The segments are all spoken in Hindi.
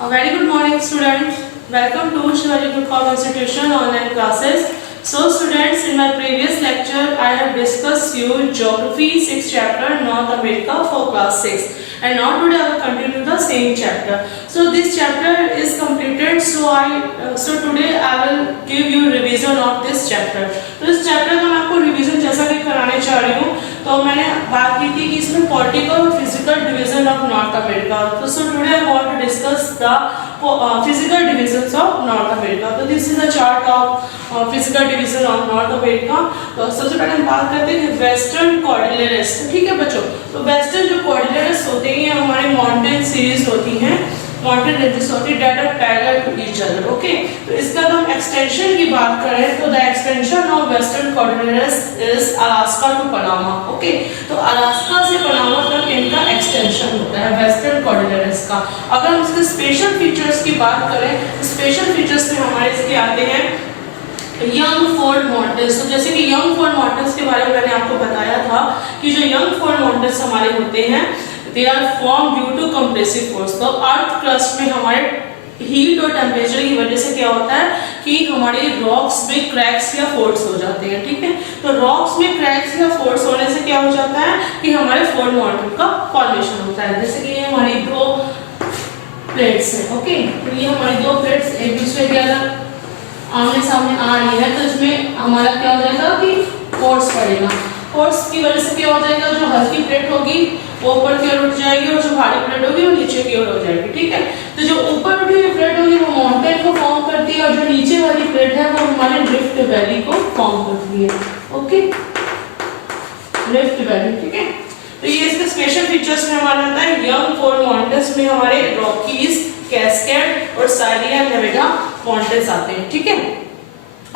A very good morning, students. Welcome to Shivaji Group of Institution online classes. So, students, in my previous lecture, I have discussed you Geography 6th chapter North America for class 6. And now today I will continue the same chapter. So this chapter is completed. So today I will give you revision of this chapter. तो इस चैप्टर का मैं आपको रिवीजन जैसा कि कराने चाह रही हूँ. तो मैंने बात की थी कि इसमें पॉलिटिकल और physical division of North America. तो so today I want to discuss the physical divisions of North America. तो this is a chart of physical division of North America. तो सबसे पहले हम बात करते हैं वेस्टर्न कॉर्डिलेरस. ठीक है बच्चों. तो वेस्टर्न जो कॉर्डिलेरस होते हैं हमारे माउंटेन सीरीज होती हैं, माउंटेन रेंजेस होती है that are parallel to each other. Okay. तो इसका हम एक्सटेंशन की बात करें तो the extension of western cordilleras is Alaska to Panama. Okay. तो अलास्का से पनामा तक इनका एक्सटेंशन होता है वेस्टर्न कॉर्डिलेरस का. अगर हम इसके स्पेशल फीचर्स की बात करें, स्पेशल फीचर्स में हमारे इसके आते हैं यंग फोल्ड माउंटेन्स. तो जैसे कि यंग फोल्ड माउंटेन्स के बारे में मैंने आपको बताया था कि जो यंग फोल्ड माउंटेन्स हमारे होते हैं they are form due to compressive force. तो अर्थ क्रस्ट में हमारे हीट और टेम्परेचर की वजह से क्या होता है कि हमारे रॉक्स में क्रैक्स या फोल्ड्स हो जाते हैं. ठीक है. तो रॉक्स में क्रैक्स या फोल्ड्स होने से क्या हो जाता है कि हमारे फोल्ड माउंटेन का फॉर्मेशन होता है. जैसे कि ये हमारी दो प्लेट्स है. ओके. तो ये हमारी दो प्लेट्स एक दूसरे के अलग आमने सामने आ रही है. तो इसमें हमारा क्या हो जाएगा कि फोर्स पड़ेगा. फोर्स की वजह से क्या हो जाएगा, जो हल्की प्लेट होगी वो ऊपर की ओर उठ जाएगी और जो भारी प्लेट होगी वो नीचे की ओर हो जाएगी. ठीक है. तो जो ऊपर उठी हुई प्लेट होगी वो माउंटेन को फॉर्म करती है और जो नीचे वाली प्लेट है वो हमारे रिफ्ट वैली को फॉर्म करती है. ओके. Rift valley. ठीक है. तो ये इसके स्पेशल फीचर्स में हमारा आता है यंग फोल्ड माउंटेन्स में हमारे रॉकीज, कैस्केड और साइरिया नेवाडा माउंटेन्स आते हैं. ठीक है.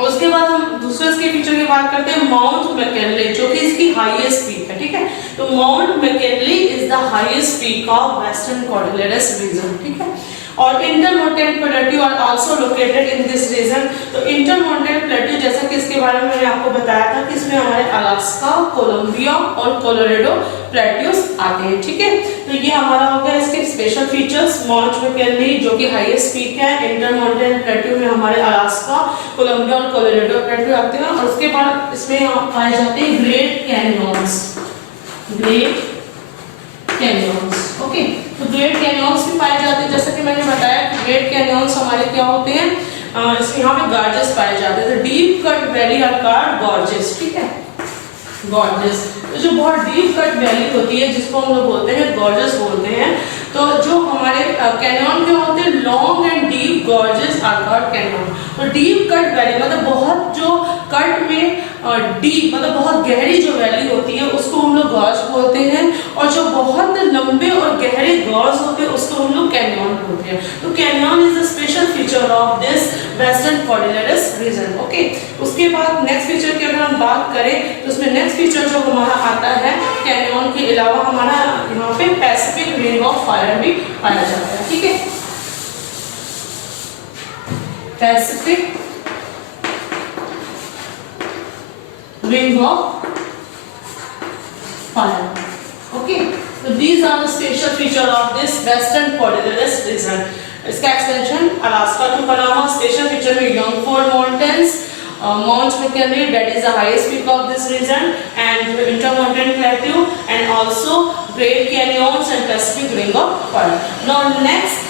उसके बाद हम दूसरे इसके फीचर की बात करते हैं माउंट मैकिनले जो कि इसकी हाईएस्ट पीक है. ठीक है. तो mount McKinley is the highest peak of western cordilleras region. ठीक है. और intermontane plateau are also located in this region. तो इंटरमोंटेन प्लेट्यू जैसा कि इसके बारे में मैंने आपको बताया था कि इसमें हमारे अलास्का, कोलंबिया और कोलोराडो प्लेट्यूज आते हैं. ठीक है. तो ये हमारा हो गया इसके स्पेशल फीचर्स. माउंट मैकिनले जो कि हाईएस्ट पीक है, इंटरमोंटेन प्लेट्यू में हमारे अलास्का, कोलंबिया और कोलोराडो प्लेट्यू आते हैं. और उसके बाद इसमें पाए जाते हैं great canyons. Great canyons. Okay. तो ग्रेट कैनियंस भी पाए जाते हैं. जैसा कि मैंने बताया कि ग्रेट कैनियंस हमारे क्या होते हैं, इसमें यहाँ पे गॉर्जेस पाए जाते हैं. तो deep cut valley are called gorges. ठीक है. गॉर्जेस. तो जो बहुत डीप कट वैली होती है जिसको हम लोग बोलते हैं गॉर्जेस बोलते हैं. तो जो हमारे कैनियन के होते हैं long and deep gorges are called canyon. तो डीप कट वैली मतलब बहुत जो कट में डीप मतलब बहुत गहरी जो वैली होती है उसको हम लोग गॉर्ज बोलते हैं. और जो बहुत लंबे और गहरे गॉर्ज होते हैं उसको हम लोग कैनियन बोलते हैं. तो canyon is a special feature of this western cordilleras region. Okay. उसके बाद नेक्स्ट फीचर की अगर हम बात करें तो उसमें नेक्स्ट फीचर जो हमारा आता है कैनियन के अलावा हमारा यहाँ पे पैसिफिक रिंग ऑफ फायर भी पाया जाता है. ठीक है. Pacific ring of fire. Okay. So these are the special feature of this western cordilleras region. इसका extension Alaska to Panama. Special feature में young fold mountains, mount McKinley that is the highest peak of this region and intermountain plateau and also great canyons and Pacific ring of fire. Now next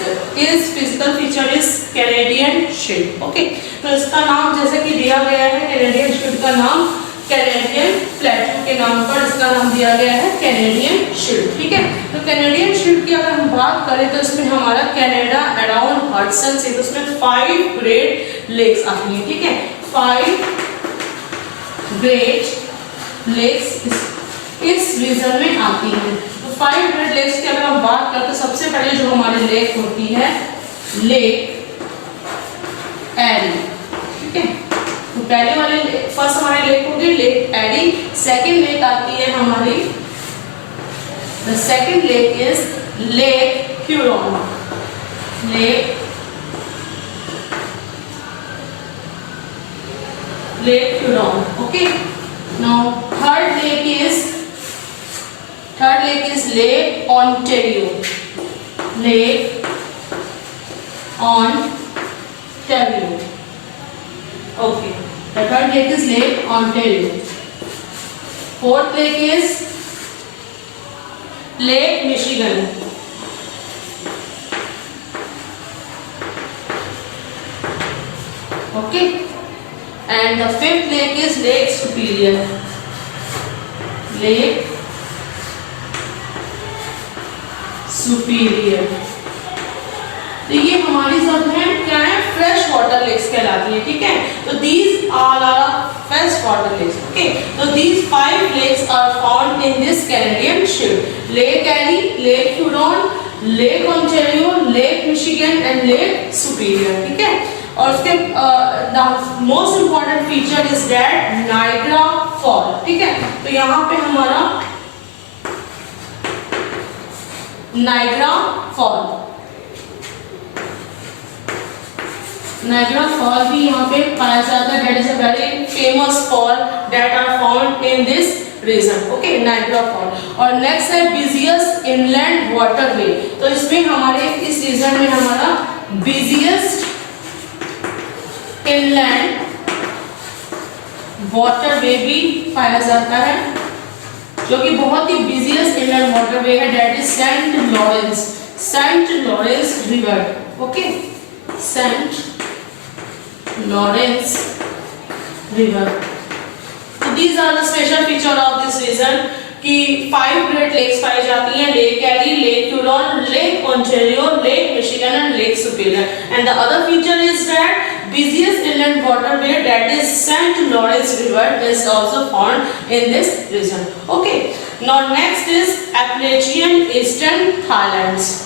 is physical feature is Canadian shield. Okay. तो इसका नाम जैसे कि दिया गया है कैनेडियन शील्ड का नाम कैनेडियन प्लेट्यू के नाम पर इसका नाम दिया गया है कैनेडियन शील्ड. ठीक है. तो कैनेडियन शील्ड की अगर हम बात करें तो इसमें हमारा कनाडा अराउंड हडसन से तो इसमें 5 ग्रेट लेक्स आती हैं. ठीक है. 5 ग्रेट लेक्स इस रीजन में आती हैं. तो 5 ग्रेट लेक्स की अगर हम बात करें तो सबसे पहले जो हमारी लेक होती है लेक एरी. ठीक है. तो पहले वाले फर्स्ट हमारी लेक होगी लेक एरी. सेकंड लेक आती है हमारी the second lake is lake Huron. Lake Huron. Okay. Now third lake is lake Ontario. Lake Ontario. Okay. The third lake is Lake Ontario. Fourth lake is Lake Michigan. Okay. And the fifth lake is Lake Superior. Lake Superior. तो ये हमारी सब है क्या है, फ्रेश वाटर लेक्स कहलाती है, ठीक है। तो these are fresh water lakes. Okay. So these 5 lakes are found in this Canadian shield. Lake Erie, Lake Huron, Lake Ontario, Lake Michigan and Lake Superior. ठीक है। और उसके the most important feature is that Niagara Fall. ठीक है। तो यहाँ पे हमारा Niagara Fall, Niagara Fall भी यहाँ पे पाया जाता है. That is a very famous fall that are found in this region. Okay, Niagara Fall. और next है busiest inland waterway. तो इसमें हमारे इस रीजन में हमारा busiest inland waterway भी पाया जाता है, जो कि बहुत ही busiest inland waterway है. That is Saint Lawrence River. Okay, Saint Lawrence River. So these are the special feature of this region कि 5 Great Lakes पाई जाती हैं, Lake Erie, Lake Huron, Lake Ontario, Lake Michigan and Lake Superior. And the other feature is that busiest inland waterway, that is Saint Lawrence River, is also found in this region. Okay. Now next is Appalachian Eastern Highlands.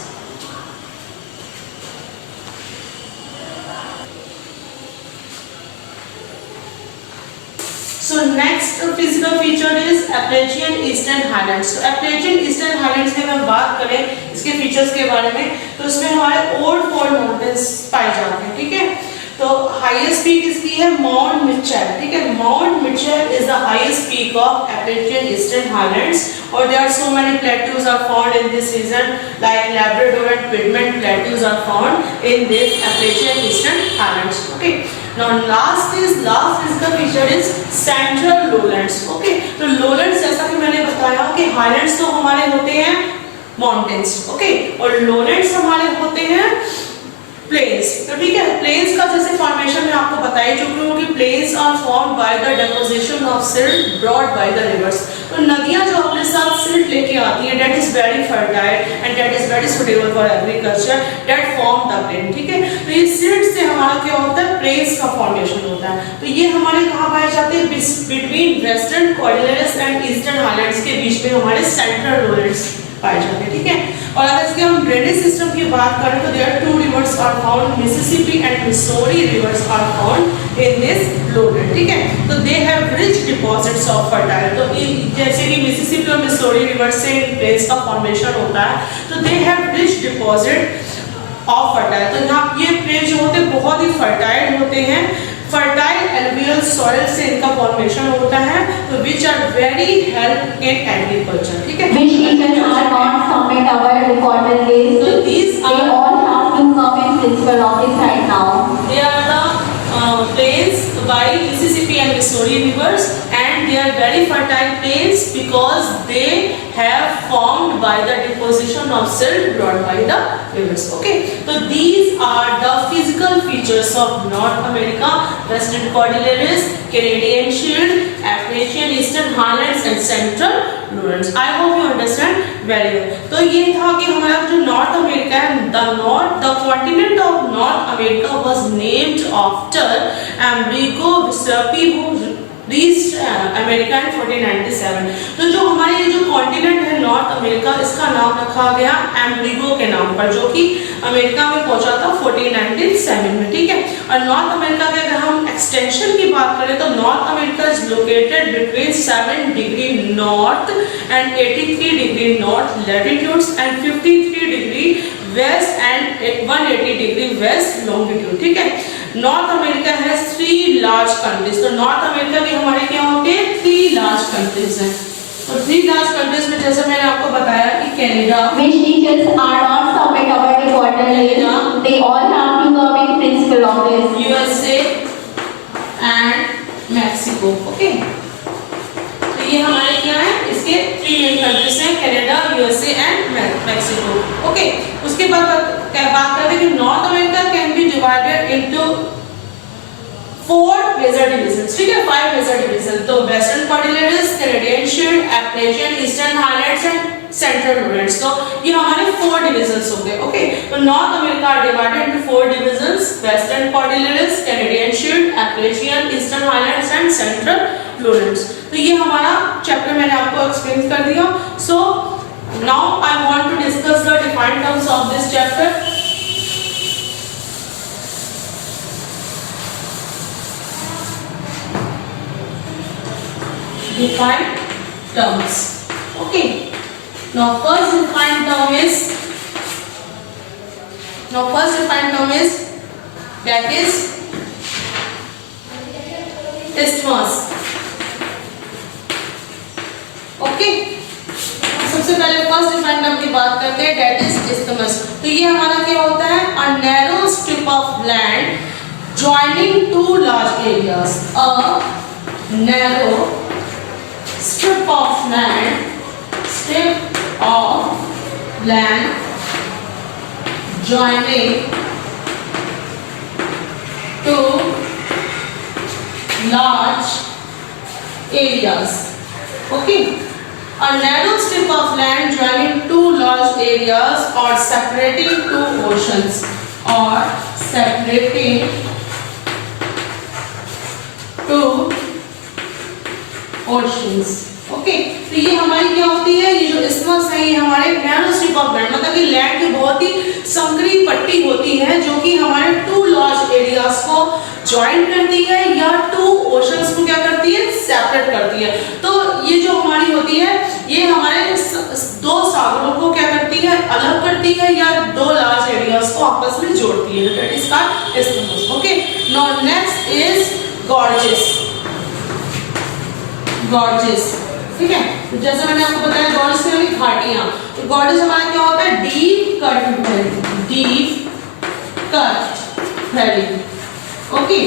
So next physical feature is Appalachian Eastern Highlands. तो Appalachian Eastern Highlands की अगर बात करें इसके फीचर्स के बारे में, तो इसमें हमारे ओल्ड फोल्ड माउंटेन्स पाए जाते हैं, ठीक है। तो हाईएस्ट पीक इसकी है माउंट मिचेल, ठीक है। Mount Mitchell is the highest peak of Appalachian Eastern Highlands, और there are so many plateaus are found in this region, like Labrador and Piedmont plateaus are found in this Appalachian Eastern Highlands. Okay. Now last is the feature is Central Lowlands. Okay. तो lowlands जैसा कि मैंने बताया कि highlands तो हमारे होते हैं mountains, okay, और lowlands हमारे होते हैं प्लेन्स. तो ठीक है, प्लेन्स का जैसे फॉर्मेशन में आपको बताया, जो कि plains are formed by the deposition of silt brought by the rivers. तो नदियां जो अपने साथ सिल्ट लेके आती हैं, that is very fertile and that is very suitable for agriculture, that form the plain. ठीक है, तो ये सिल्ट से हमारा क्या होता है, प्लेन्स का फॉर्मेशन होता है. तो ये हमारे कहाँ पाए जाते हैं, between western cordilleras and eastern highlands के बीच में हमारे सेंट्रल लोलैंड्स पाए जाते हैं. ठीक है, और अगर इसके हम ड्रेनेज सिस्टम की बात करें तो there two rivers are found, Mississippi and Missouri rivers are found in this lowland. ठीक है, तो they have rich deposits of fertile. तो जैसे कि मिसिसिपी और मिसौरी रिवर से प्लेन्स का फॉर्मेशन होता है, तो they have rich deposit of fertile. तो यहाँ ये प्लेन जो होते हैं बहुत ही फर्टाइल होते हैं, फर्टाइल एलुवियल सॉइल से इनका फॉर्मेशन होता है, तो which are very help in agriculture. ठीक है, which regions are not submit our recorded list. So these they are all have to come in principal office right now. they are the plains by Mississippi and Missouri rivers, and they are very fertile plains because they have formed by the deposition of silt brought by the rivers. Okay, so these are the physical features of North America: Western Cordilleras, Canadian Shield, Appalachian Eastern Highlands and Central Lowlands. I hope you understand very well. तो ये था कि हमारा जो नॉर्थ अमेरिका है, the continent of North America was named after Amerigo Vespucci, who reached America in 1497. तो जो हमारे ये जो कॉन्टिनेंट है नॉर्थ अमेरिका, इसका नाम रखा गया अमेरिगो के नाम पर, जो कि अमेरिका में पहुंचा था 1497 में. ठीक है, और नॉर्थ अमेरिका के अगर हम एक्सटेंशन की बात करें तो North America is located between 7 degree north and 83 degree north latitudes and 53 degree west and 180 degree west longitude. ठीक है, north America has 3 large countries. तो नॉर्थ अमेरिका के हमारे क्या होते हैं, 3 लार्ज कंट्रीज हैं. तो 3 लार्ज कंट्रीज में जैसे मैंने आपको बताया कि Canada, which regions are not submit our recorded list. They all have to detail of this. USA and Mexico. Okay, तो ये हमारे क्या है, इसके 3 मेन कंट्रीज हैं, Canada, USA and Mexico. Okay, उसके बाद बात करते हैं कि North America can be divided into 4 major divisions, ठीक है, 5 मेजर डिविजन। तो western cordilleras, Canadian shield, Appalachian, eastern highlands and central Laurentians. तो ये हमारे 4 डिविजन्स हो गए। ओके, तो North America are divided into 4 divisions, western cordilleras, Canadian shield, Appalachian, eastern highlands and central Laurentians. तो ये हमारा चैप्टर मैंने आपको एक्सप्लेन कर दिया। So now I want to discuss the defined terms of this chapter. Defined terms. Okay. Now first defined term is that is isthmus. Okay. सबसे पहले फर्स्ट डिफाइंड टर्म की बात करते हैं, that is isthmus. तो ये हमारा क्या होता है, a narrow strip of land joining 2 large areas. A narrow strip of land joining 2 large areas. Okay, a narrow strip of land joining 2 large areas or separating 2 oceans or separating 2 oceans. Okay, तो ये हमारी क्या होती है, ये जो isthmus है, ये हमारे नैरो स्ट्रिप ऑफ लैंड, मतलब कि लैंड की बहुत ही संकरी पट्टी होती है जो कि हमारे 2 लार्ज एरियाज को ज्वाइन करती है या 2 ओशंस को क्या करती है, सेपरेट करती है। तो ये जो हमारी होती है, ये हमारे 2 सागरों को क्या करती है, अलग करती है या 2 लार्ज एरियाज को आपस में जोड़ती है। That is called isthmus. Okay, now next is gorges. ठीक है, तो जैसे मैंने आपको बताया गॉर्जेस यानी घाटियां। तो गॉर्जेस हमारा क्या होता है, deep cut valley. Okay,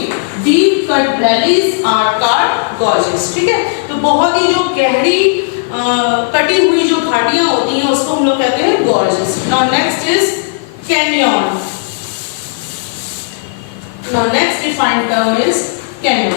deep cut valleys are called gorges. ठीक है, तो बहुत ही जो गहरी कटी हुई जो घाटियां होती हैं उसको हम लोग कहते हैं gorges. Now next is canyon. Now next defined term is canyon.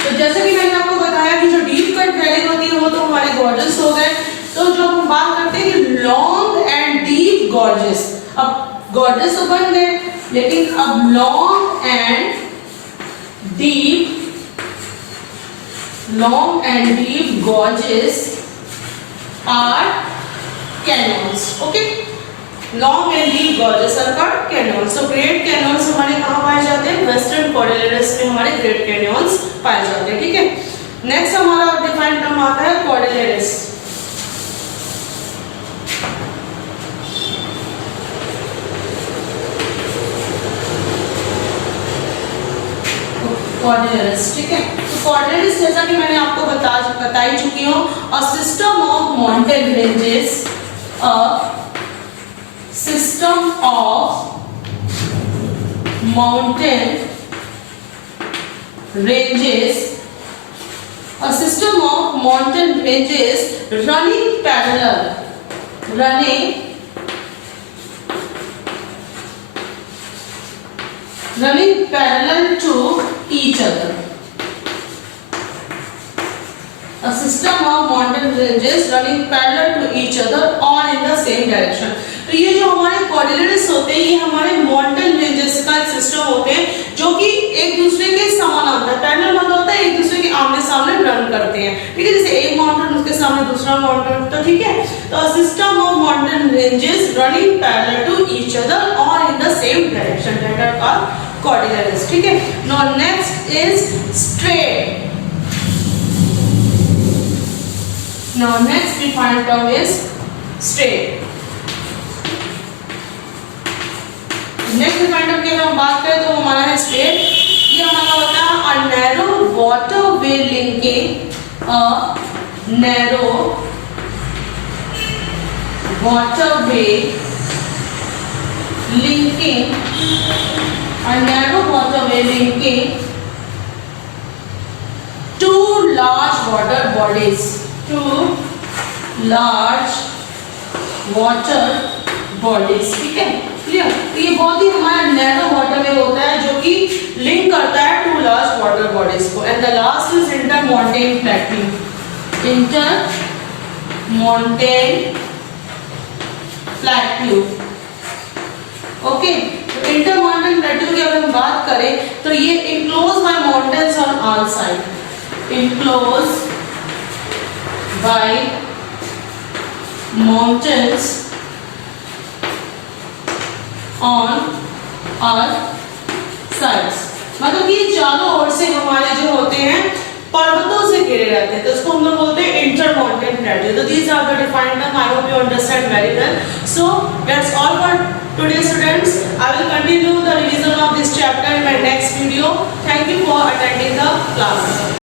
तो जैसे कि मैंने आपको बताया कि जो डीप कट वैली होती है वो तो हमारे गॉर्जेस हो गए। तो जो हम बात करते हैं कि लॉन्ग एंड डीप गॉर्जेस, अब गॉर्जेस तो बन गए, लेकिन अब long and deep gorges are canyons. Okay, long and deep gorges are called canyons. तो ग्रेट कैनियंस हमारे कहाँ पाए जाते हैं, वेस्टर्न कॉर्डिलेटर्स में हमारे ग्रेट कैनियंस पाए जाते हैं। ठीक है, नेक्स्ट हमारा डिफाइंड टर्म आता है कॉर्डिलेटर्स। कॉर्डिलेटर्स, ठीक है, तो कॉर्डिलेटर्स जैसा कि मैंने आपको बताई चुकी हूँ, a system of mountain ranges, system of mountain ranges, a system of mountain ranges running parallel to each other. A system of mountain ranges running parallel to each other or in the same direction. तो ये जो हमारे कॉर्डिलेटर्स होते हैं, ये हमारे माउंटेन रेंजेस का एक सिस्टम होते हैं जो कि एक दूसरे के समानांतर, पैरेलल मतलब होता है एक दूसरे के आमने सामने रन करते हैं। ठीक है, जैसे एक माउंटेन उसके सामने दूसरा माउंटेन। तो ठीक है, तो system of mountain ranges running parallel to each other और in the same direction, that are called cordilleras. ठीक है, now next is strait. Now next defined term is straight. Next defined term की अगर हम बात करें तो हमारा है स्ट्रेट। ये हमारा होता है a narrow waterway linking, a narrow waterway linking a narrow waterway linking two large water bodies, two large water bodies, ठीक है, क्लियर। तो ये बहुत ही हमारा नैरो वाटरवे होता है जो कि लिंक करता है टू लार्ज वाटर बॉडीज को। And the last is inter mountain plateau, inter mountain plateau, okay. तो इंटर माउंटेन प्लेट्यू की अगर हम बात करें तो ये enclose by mountains on all side, enclose by mountains on all sides, मतलब कि चारों ओर से हमारे जो होते हैं पर्वतों से घिरे रहते हैं, तो इसको हम लोग बोलते हैं इंटर माउंटेन प्लेट्यू। तो these are the defined term, I hope you understand very well. So that's all for today students. I will continue the revision of this chapter in my next video. Thank you for attending the class.